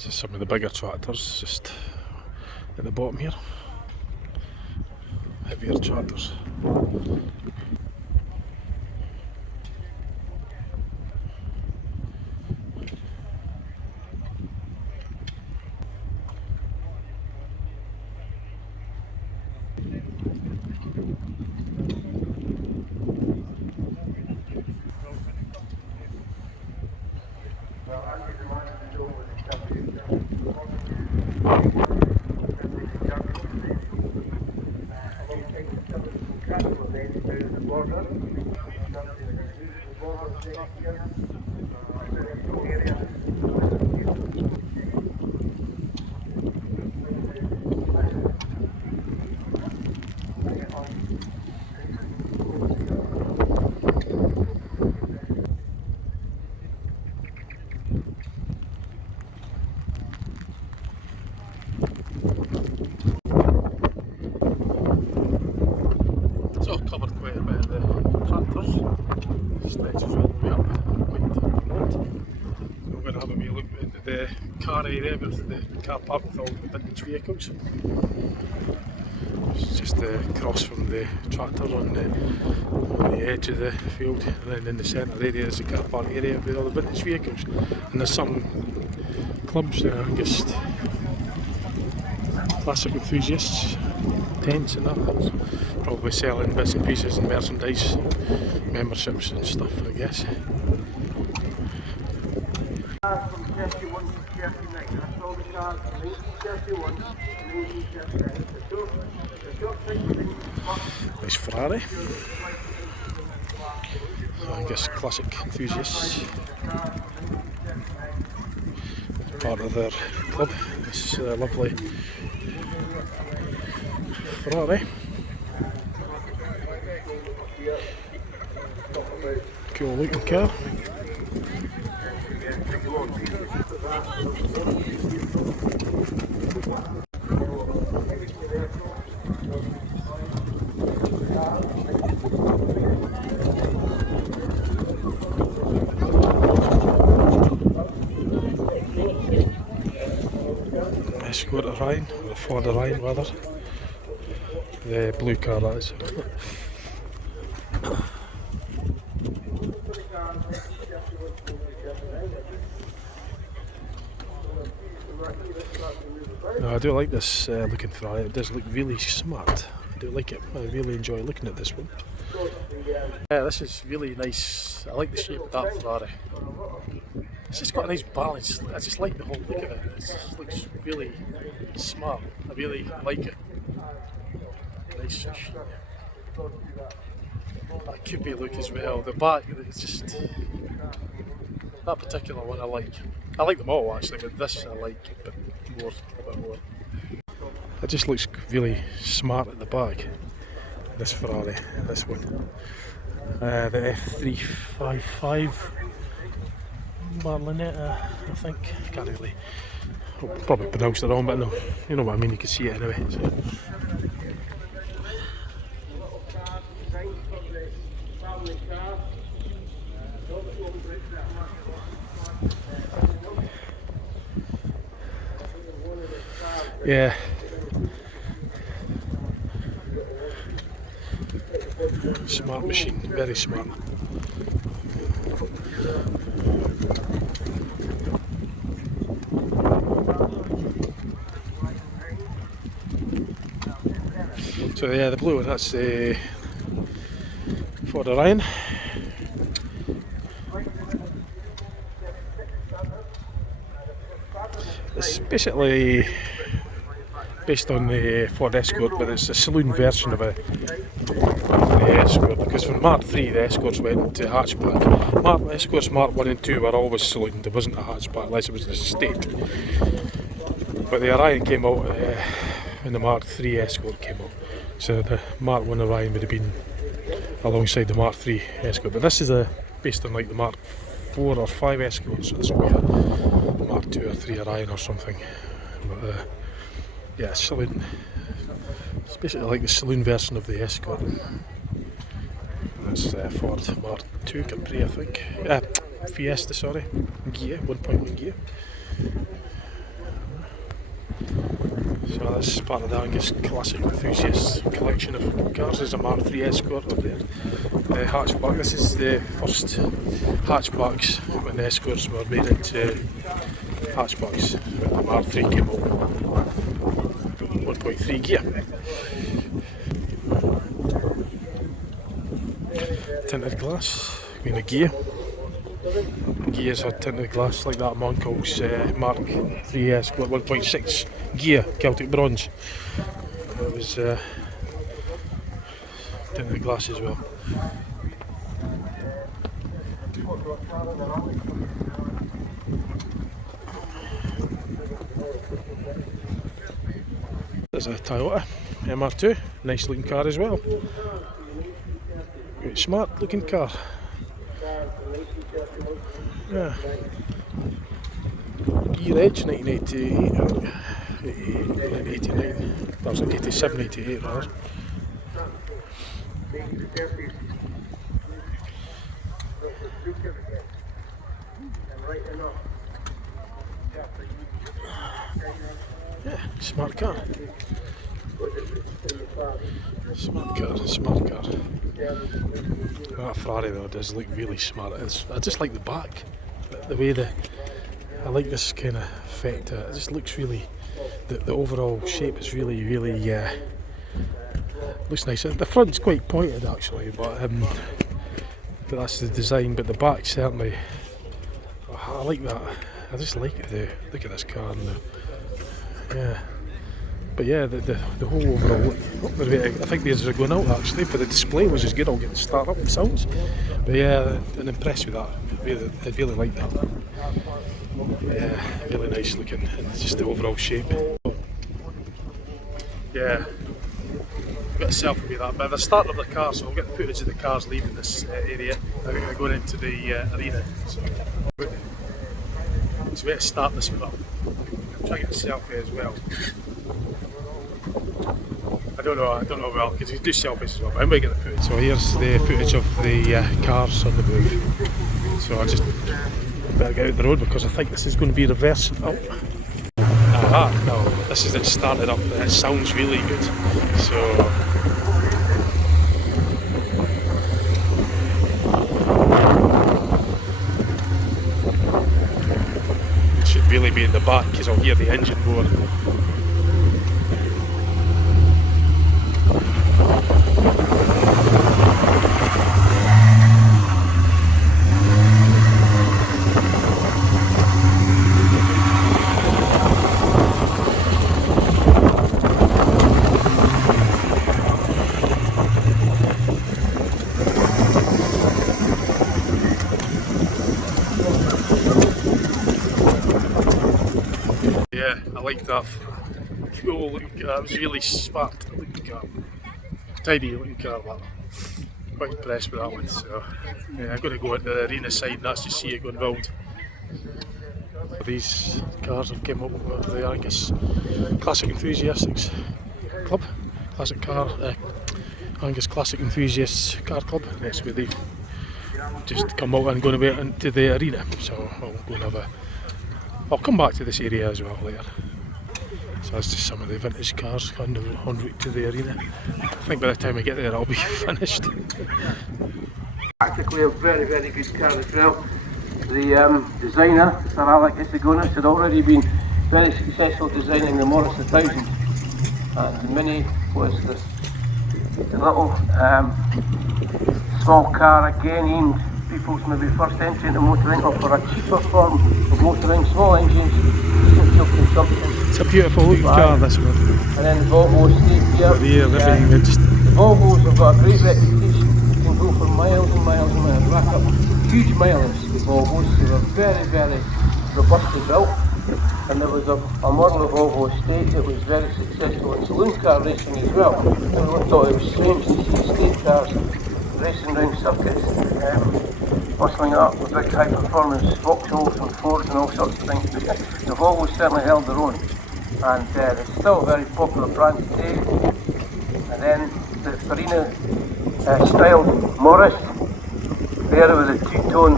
This is some of the bigger tractors just at the bottom here. Heavier tractors. So I've covered quite a bit of the tractors. Stretches all the way up quite to the road. So we're going to have a wee look at the car area with the car park with all the vintage vehicles. It's just across from the tractor on the edge of the field, and then in the centre area is the car park area with all the vintage vehicles. And there's some clubs there, just classic enthusiasts, tents and that. Probably selling bits and pieces and merchandise, memberships and stuff, I guess. From 31 to 39, that's all the cars from 1931 to 1939. Nice Ferrari. I guess classic enthusiasts. Part of their club, this lovely Ferrari. Cool looking car. Escort Orion, or Ford Orion rather. The blue car that is. No, I do like this looking Ferrari. It does look really smart. I do like it. I really enjoy looking at this one. Yeah, this is really nice. I like the shape of that Ferrari. It's just got a nice balance. I just like the whole look of it. It just looks really smart. I really like it. Nice. That could be a look as well. The back, it's just that particular one I like. I like them all actually, but this I like a bit more. It just looks really smart at the back. This Ferrari, this one. The F355 Marlinetta, I think. I can't really. I'll probably pronounced it wrong, but no, you know what I mean. You can see it anyway. So. Yeah. Smart machine, very smart. So yeah, the blue one, that's the Ford Orion. It's basically based on the Ford Escort, but it's a saloon version of the Escort, because from Mark III the Escorts went to hatchback. Escorts Mark 1 and 2 were always saloon, there wasn't a hatchback unless it was an estate. But the Orion came out when the Mark III Escort came out, so the Mark 1 Orion would have been alongside the Mark III Escort, but this is based on like the Mark 4 or 5 Escort, so this will be a Mark 2 or 3 Orion or something. But, yeah, saloon. It's basically like the saloon version of the Escort. That's Ford Mark II Capri, I think. Fiesta, sorry. Gear, 1.1 gear. So this is part of the Angus Classic Enthusiast collection of cars. There's a Mark III Escort up there. The hatchback. This is the first hatchbacks when the Escorts were made into hatchbacks. The Mark III came out 1.3 gear. Tinted glass, I mean a gear. Gears had tinted glass like that man calls Mark III Escort 1.6 gear Celtic bronze. It was tinted glass as well. There's a Toyota MR2, nice looking car as well. Very smart looking car. Yeah. Year edge 1988, 1989, that was 87, 88 rather. Yeah, smart car. Smart car, smart car. That Ferrari though does look really smart. I just like the back, the way I like this kind of effect. It just looks really, the overall shape is really, looks nice. The front's quite pointed actually, but that's the design. But the back certainly, I like that. I just like it. Look at this car and yeah. But yeah, the whole overall look, I think these are going out actually for the display, which is good. I'll get the start up sounds. But yeah, I'm impressed with that. I really like that. Yeah, really nice looking, and just the overall shape. Yeah, got a selfie with that. But they're starting up the car, so I'll get footage of the cars leaving this area, going into the arena. So we better start this with that. I'm trying to get a selfie as well. I don't know well, because you do selfies as well, but I'm going to get the footage. So here's the footage of the cars on the move. So I just better get out the road because I think this is going to be reverse. Oh. Aha, no, this is it started up. It sounds really good. So it should really be in the back because I'll hear the engine roar. Yeah, I like that. Cool looking car. It was really smart looking car. Tidy looking car, that. Quite impressed with that one. So yeah, I'm going to go into the arena side and actually see it going round. These cars have come up with the Angus Classic Enthusiasts Club. Classic car, Angus Classic Enthusiasts Car Club. Next week they've just come out and going into the arena. So I'll go and have I'll come back to this area as well later. So that's just some of the vintage cars en route to the arena. I think by the time I get there I'll be finished. Practically a very, very good car as well. The designer, Sir Alec Isigonis, had already been very successful designing the Morris 1000. And the Mini was the little small car again aimed people's maybe first entry into motoring, or for a cheaper form of motoring, small engines, essential consumption. It's a beautiful looking car, this one. And then the Volvo estate here. The Volvos have got a great reputation. You can go for miles and miles and miles, rack up huge mileage with Volvos. They were very, very robustly built. And there was a model of Volvo estate that was very successful in saloon car racing as well. Everyone thought it was strange to see estate cars racing around circuits, bustling up with big high performance Vauxhalls and Fords and all sorts of things. But the Volvo certainly held their own, and they're still a very popular brand today. And then the Farina styled Morris, there with a two-tone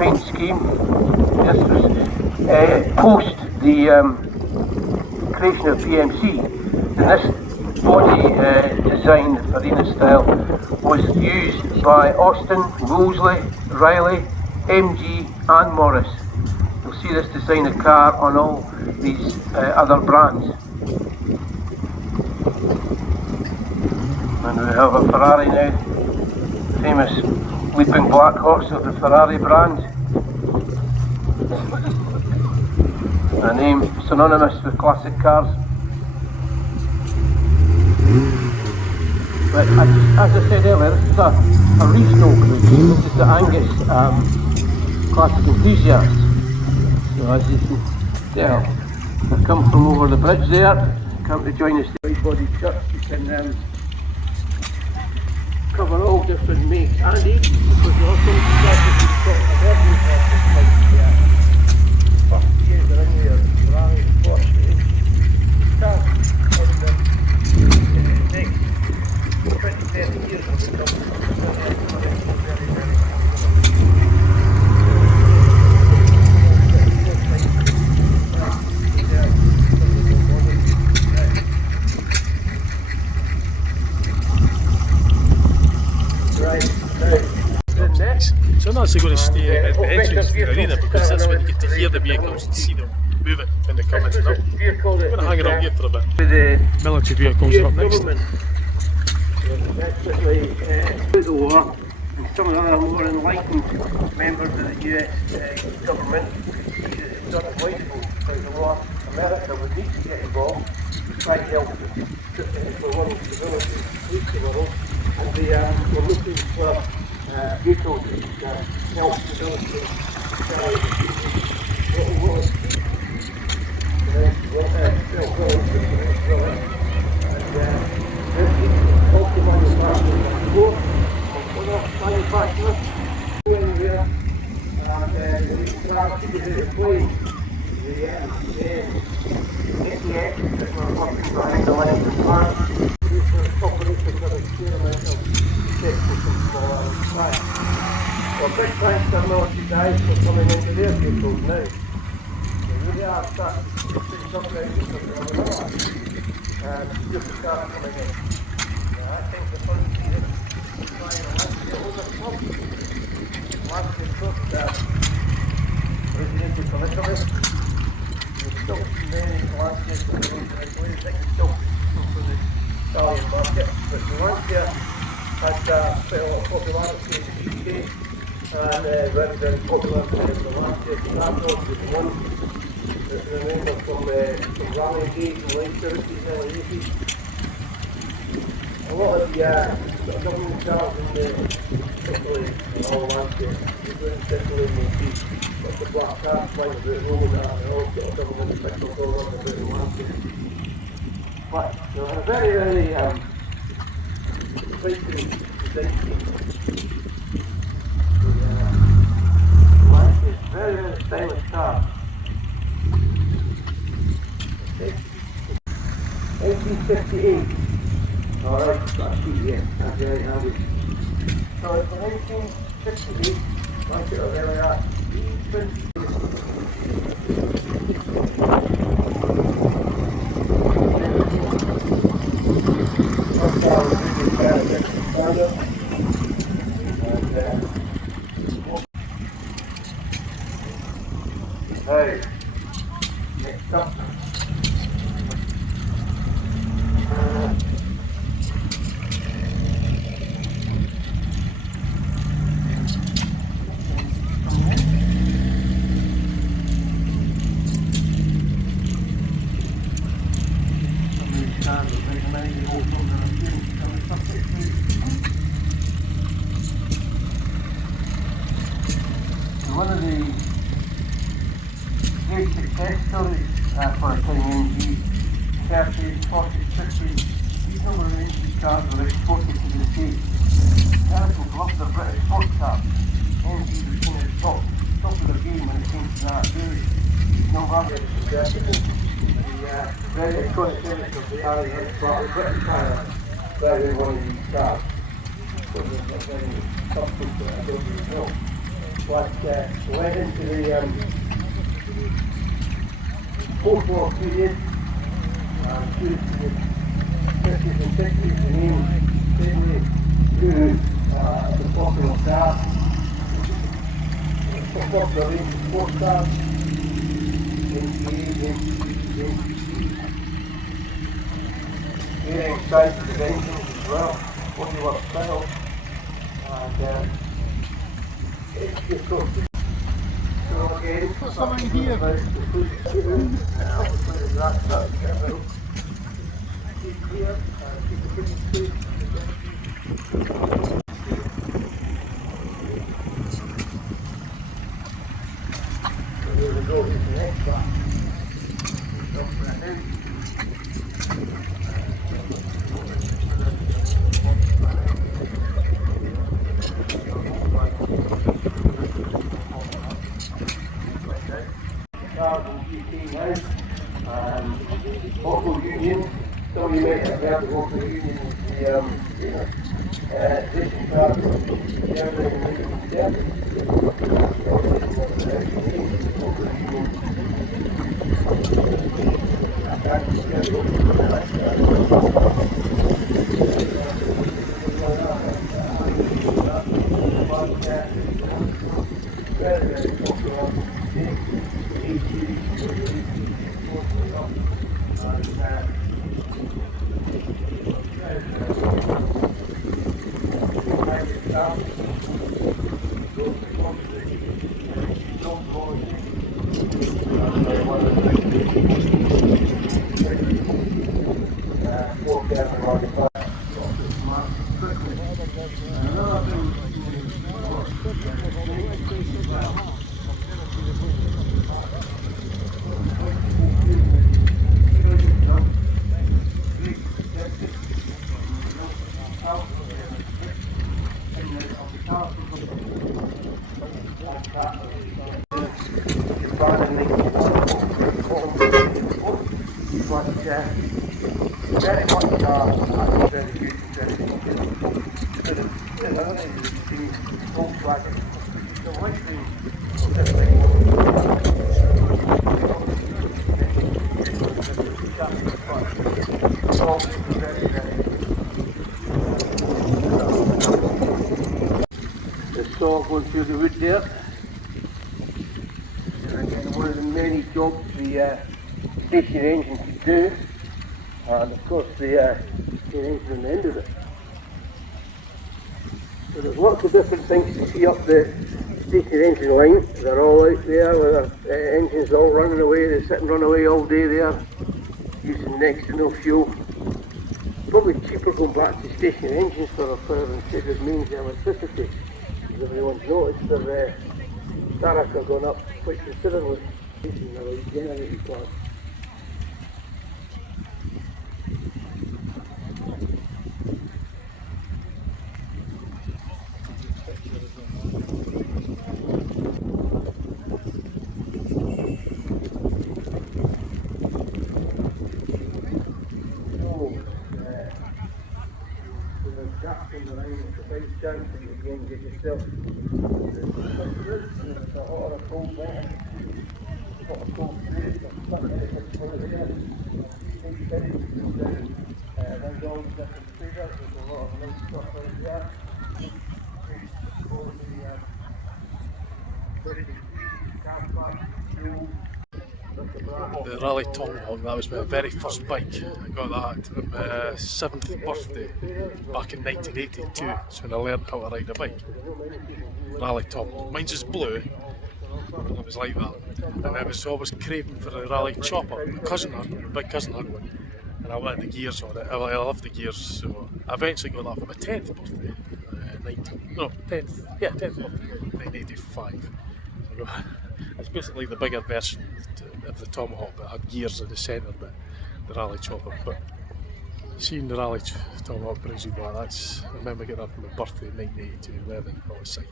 paint scheme. This was post the creation of PMC. And this body design, arena style, was used by Austin, Wolseley, Riley, MG and Morris. You'll see this design of car on all these other brands. And we have a Ferrari now, famous leaping black horse of the Ferrari brand. A name synonymous with classic cars. But as I said earlier, this is a regional group. This is the Angus Classic Enthusiasts. So as you can tell, they come from over the bridge there, come to join us. Body church, you can cover all different makes and ages, because there are some classes first years are in here, Ferrari, Porsche, cars in the next 20-30 years will become So I'm actually going to stay at the entrance to the arena, because that's when you get to hear the vehicles and see them moving when they come in. I'm going to hang around here for a bit. Military vehicles are up next. The war and some of the other more enlightened members of the US government got a voice about the war. America would need to get involved to try to help for one stability in the world, and they were looking for vehicles to help stability. Well, big thanks to our military guys for coming into their vehicles now. So really are starting to put something out just to start coming in. I think the fun to see this flying last year over the top. Last year took originated from Italy. There's still many landscapes that are originated that can still come for the Italian market. But the Lancia had quite a lot of popularity in the UK. And very, very popular in the Lancia. That was the one that I remember from rally days in the late 70s, early 80s. A lot of the government cars in particularly in all Lancia, particularly in the East, got the black car flying about and all that, and all got a government pictures all over about the Lancia. But they were a very, very exciting design scheme. Very, very stylish car. Okay. 1958. Alright, that's good, yeah. That's very handy. So it's 1958. Like it or there we are. Right, next up. One of the great success stories for MG 30s, 40s, 50s. These number of MG cars were exported to the States. Americans loved their British sports cars. MG was kind of top of the game when it came to that. Very very iconic image of the British car. Very one of these cars. So there's not very substance to it, I don't really know. But went into the post-war period, the popular car. The popular range of sports cars. Very excited with engines as well. Bodywork style. And it's just so again. Something here. Here we go, here's the next one. Local union, some of you may have heard the local union is the racing cars, very popular. Very much very good, very Volkswagen. So what the saw going through the wood there. And one of the many jobs the station engine could do. And of course the engine on the end of it. So there's lots of different things to see up the station engine line. They're all out there with their engines all running away. They sit and run away all day there, using next to no fuel. Probably cheaper going back to station engines for instead of means electricity. As everyone's noticed, their tariffs are going up quite considerably. Generating plants. Down so you can get yourself a hot or a cold weather. Hot or cold spirit, there's all the different feeders, there's a lot of nice stuff out there. The Rally Tomahawk, that was my very first bike. I got that on my 7th birthday back in 1982. That's when I learned how to ride a bike. Rally Tomahawk. Mine's just blue, and it was like that. And I was always craving for a Rally Chopper. My big cousin had one, and I wanted the gears on it. I loved the gears, so I eventually got that for my 10th birthday. 10th birthday, 1985. So, it's basically the bigger version of the Tomahawk, but had gears in the centre, but the Rally Chopper. But seeing the Rally Tomahawk brings you back. I remember getting that for my birthday in 1982, 11, I was sick.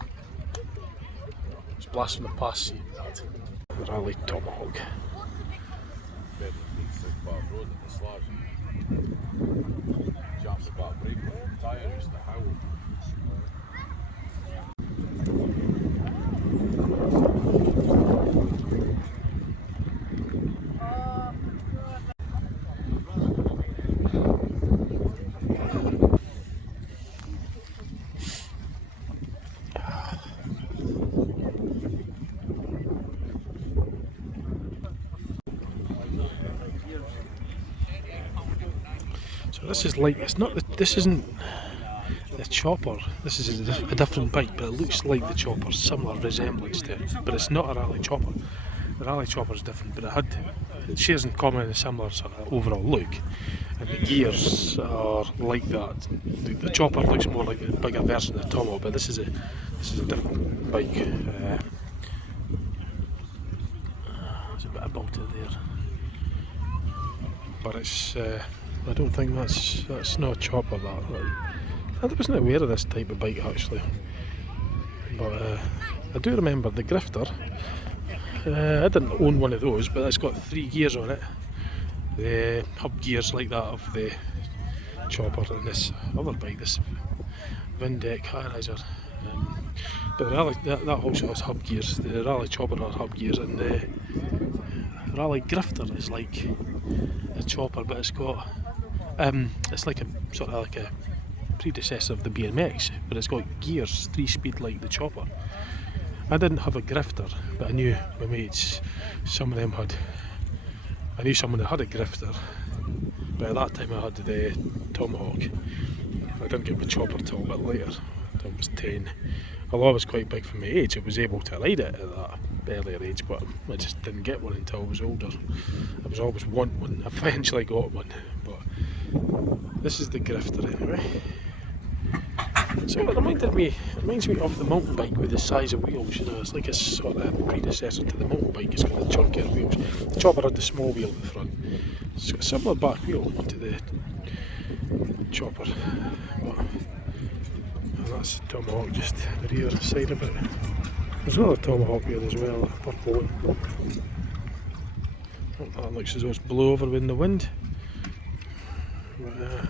It's a blast from the past seeing that. The Rally Tomahawk. So this is like, it's not, this isn't the chopper, this is a different bike, but it looks like the chopper, similar resemblance to it, but it's not a rally chopper. The rally chopper is different, but it shares in common a similar sort of overall look, and the gears are like that. The chopper looks more like the bigger version of the Tomahawk, but this is a different bike. There's a bit about it there, but it's. I don't think that's not a chopper. I wasn't aware of this type of bike actually, but I do remember the Grifter. I didn't own one of those, but it's got 3 gears on it. The hub gears like that of the chopper, and this other bike, this Vindeck high riser. But the rally, that also has hub gears. The rally chopper has hub gears, and the rally Grifter is like a chopper, but it's got it's like a sort of like a predecessor of the BMX, but it's got gears, 3-speed like the chopper. I didn't have a Grifter, but I knew my mates, some of them had. I knew someone that had a Grifter, but at that time I had the Tomahawk. I didn't get my chopper till a bit later, until I was 10. Although I was quite big for my age, I was able to ride it at that earlier age, but I just didn't get one until I was older. I was always wanting one, I eventually got one, but this is the Grifter anyway. So it reminds me of the mountain bike with the size of wheels, you know, it's like a sort of predecessor to the mountain bike. It's got the chunkier wheels. The chopper had the small wheel at the front. It's got a similar back wheel to the chopper. But that's the Tomahawk, just the rear side of it. There's another Tomahawk here as well, a purple one. That looks as though it's blew over in the wind. But,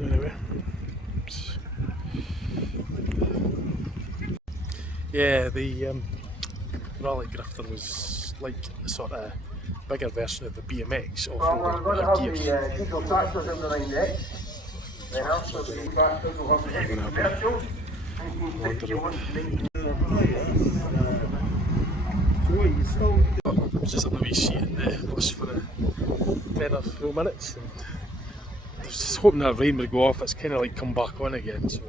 anyway. Yeah, the rally Grifter was like a sort of bigger version of the BMX. Well, we're going to have the diesel tractors in the line next. Then after the tractors we'll have the heavy commercial. I was just having a wee seat in the bus for 10 or so minutes, and I was just hoping that rain would go off. It's kind of like come back on again, so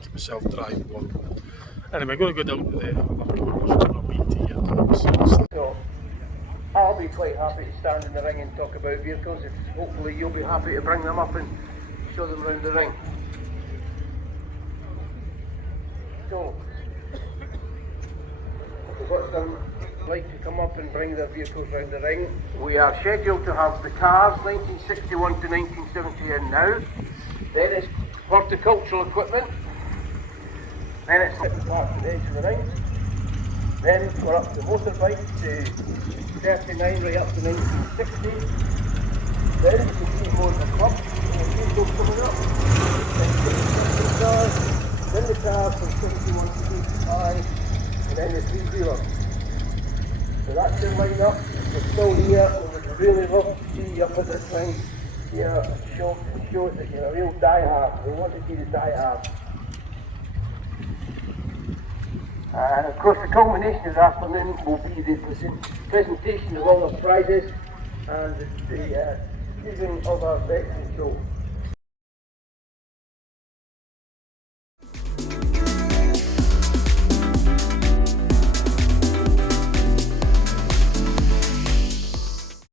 keep myself dry and warm. Anyway, I'm going to go down to the other corners. I've not been to yet. So, I'll be quite happy to stand in the ring and talk about vehicles. If hopefully you'll be happy to bring them up and show them around the ring. So, we've got some like to come up and bring their vehicles around the ring. We are scheduled to have the cars 1961 to 1970 in now. Then it's horticultural equipment. Then it's sitting parked at the edge of the ring. Then we're up to motorbikes to 39 right up to 1960. Then you can see more of the clubs and the vehicles coming up. Then the cars from 71 to 85, and then the 3-wheeler. So that's the line up. We're still here. We would really love to see you up at this ring. Here, show that you're a real diehard. We want to see the diehard. And of course the culmination of the afternoon will be the presentation of all the prizes and the giving of our veteran show.